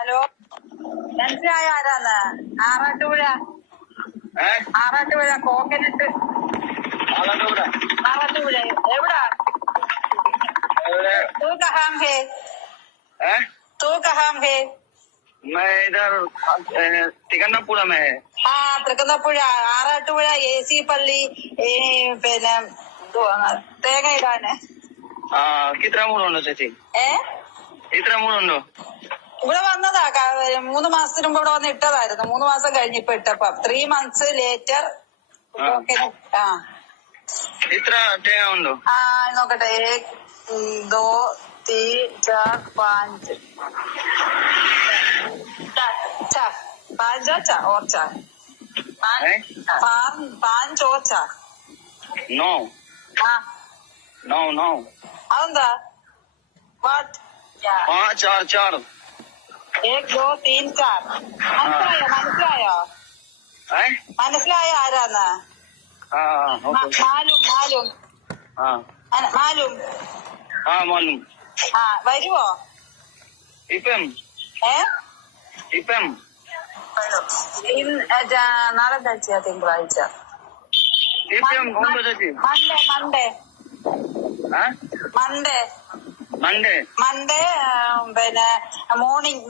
Hello, മനസ്സിലായ ആരാന്ന്? Arattupuzha coconut. Arattupuzha എവിടാ? तू कहाँ है? तू कहाँ है? मैं इधर तिकंदपुरा में है. हाँ, തൃക്കുന്നപ്പുഴ ആറാട്ടുപുഴ AC പള്ളി. പിന്നെ തേങ്ങ ഇടാന്. कितना मूड उണ്ടോ ചേച്ചി? ഇത്ര മൂടുണ്ടോ? ഇവിടെ വന്നതാ 3 മാസത്തിന് മുമ്പ് ഇവിടെ വന്ന് ഇട്ടതായിരുന്നു. 3 മാസം കഴിഞ്ഞ് ഇപ്പൊ ഇട്ടപ്പോ 3 months ലേറ്റർ. ഇത്ര തേങ്ങ ഉണ്ടോ? നോക്കട്ടെ. 1 2 3 4 5 और चार 5 और 4. No no no. അതെന്താ? വാട്ട്? 5 4 4. 1 2 3 4. മനസ്സിലായോ? മനസ്സിലായോ ആരാന്ന്? മാലും. മാലും. വരുവോ? ഇപ്പം നാളെ തിങ്കളാഴ്ച. മൺഡേ പിന്നെ മോർണിംഗ്